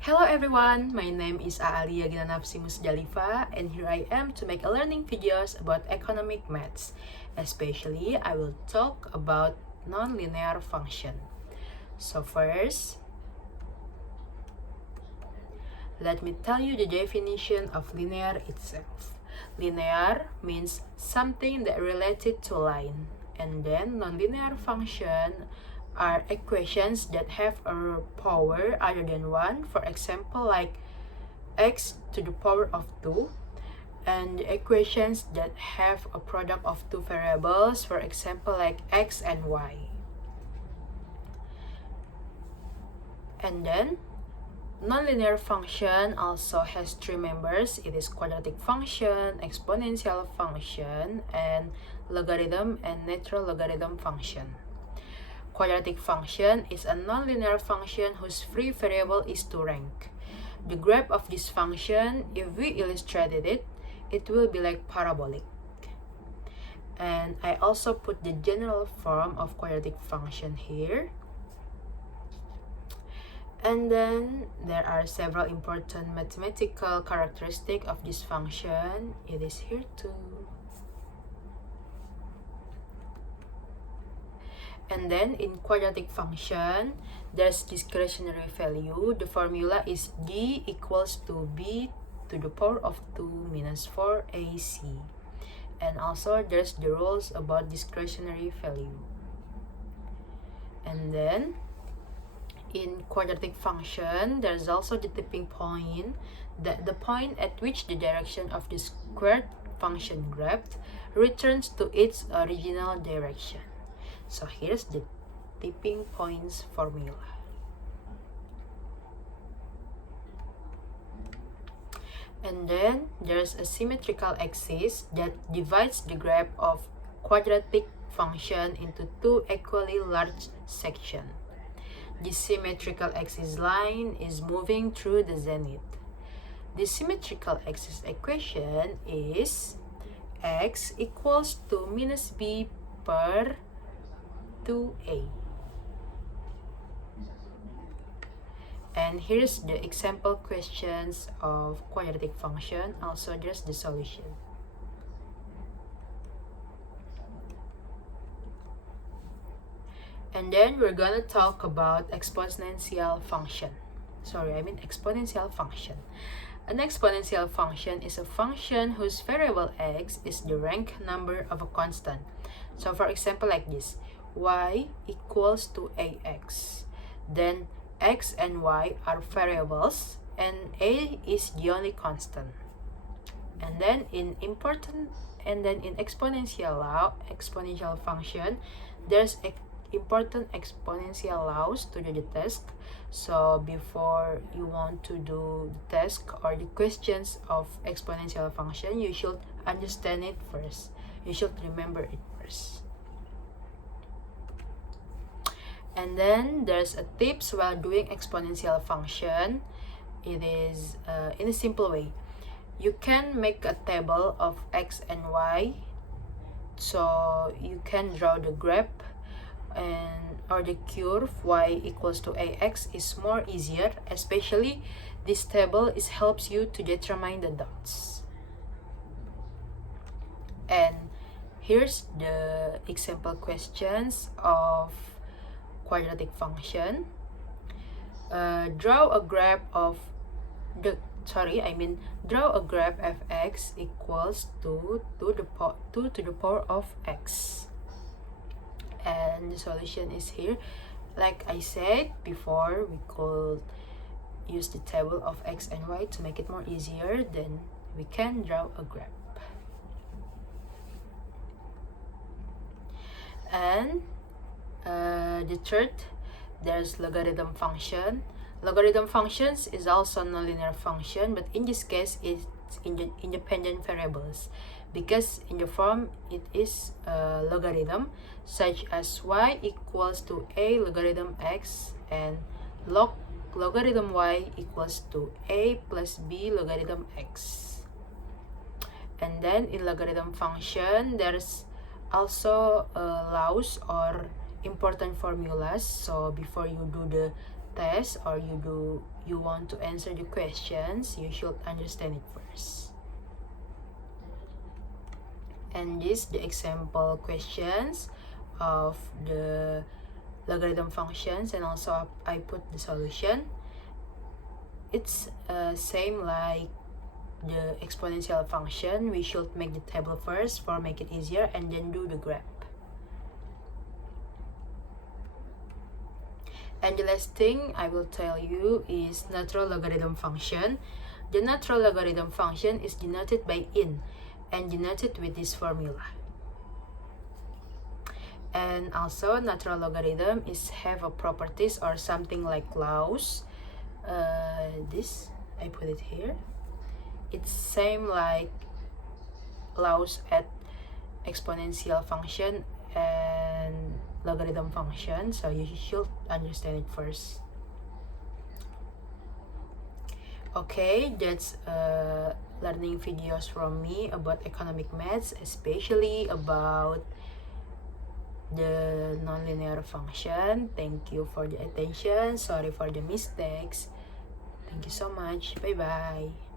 Hello everyone, my name is Aalia Ghinannafsi Musdhalifa, and here I am to make a learning videos about economic maths. Especially, I will talk about nonlinear function. So first, let me tell you the definition of linear itself. Linear means something that related to line, and then nonlinear function are equations that have a power other than 1, for example like x to the power of 2, and equations that have a product of two variables, for example like x and y. And then nonlinear function also has three members. It is quadratic function, exponential function, and logarithm and natural logarithm function. Quadratic function is a nonlinear function whose free variable is 2 rank. The graph of this function, if we illustrated it, it will be like parabolic. And I also put the general form of quadratic function here. And then there are several important mathematical characteristics of this function. It is here too. And then in quadratic function, there's discretionary value. The formula is d equals to b to the power of 2 minus 4ac. And also there's the rules about discretionary value. And then in quadratic function, there's also the tipping point, the point at which the direction of the squared function graph returns to its original direction. So here's the tipping points formula. And then there's a symmetrical axis that divides the graph of quadratic function into two equally large sections. The symmetrical axis line is moving through the zenith. The symmetrical axis equation is x equals to minus b per 2a. And here's the example questions of quadratic function. Also there's the solution. And then we're gonna talk about exponential function. Exponential function. An exponential function is a function whose variable x is the rank number of a constant. So for example like this, y equals to ax. Then x and y are variables and a is the only constant. And then in exponential function, there's important exponential laws to do the task. So before you want to do the task or the questions of exponential function, you should understand it first. You should remember it first. And then there's a tips while doing exponential function. It is in a simple way. You can make a table of x and y. So you can draw the graph or the curve y equals to ax is more easier, especially this table helps you to determine the dots. And here's the example questions of quadratic function. Draw a graph fx equals to 2 to the power of x. And the solution is here. Like I said before, we could use the table of x and y to make it more easier. Then we can draw a graph. And the third, there's logarithm function. Logarithm functions is also nonlinear function, but in this case it's independent variables, because in the form it is a logarithm, such as y equals to a logarithm x and logarithm y equals to a plus b logarithm x. And then in logarithm function, there's also laws or important formulas. So before you do the test or you want to answer the questions, you should understand it first. And this the example questions of the logarithm functions, and also I put the solution. It's same like the exponential function. We should make the table first for make it easier and then do the graph. And the last thing I will tell you is natural logarithm function. The natural logarithm function is denoted by in and denoted with this formula. And also natural logarithm is have a properties or something like laws. This I put it here. It's same like laws at exponential function and logarithm function, so you should understand it first. Okay, that's learning videos from me about economic maths, especially about the nonlinear function. Thank you for the attention. Sorry for the mistakes. Thank you so much. Bye bye.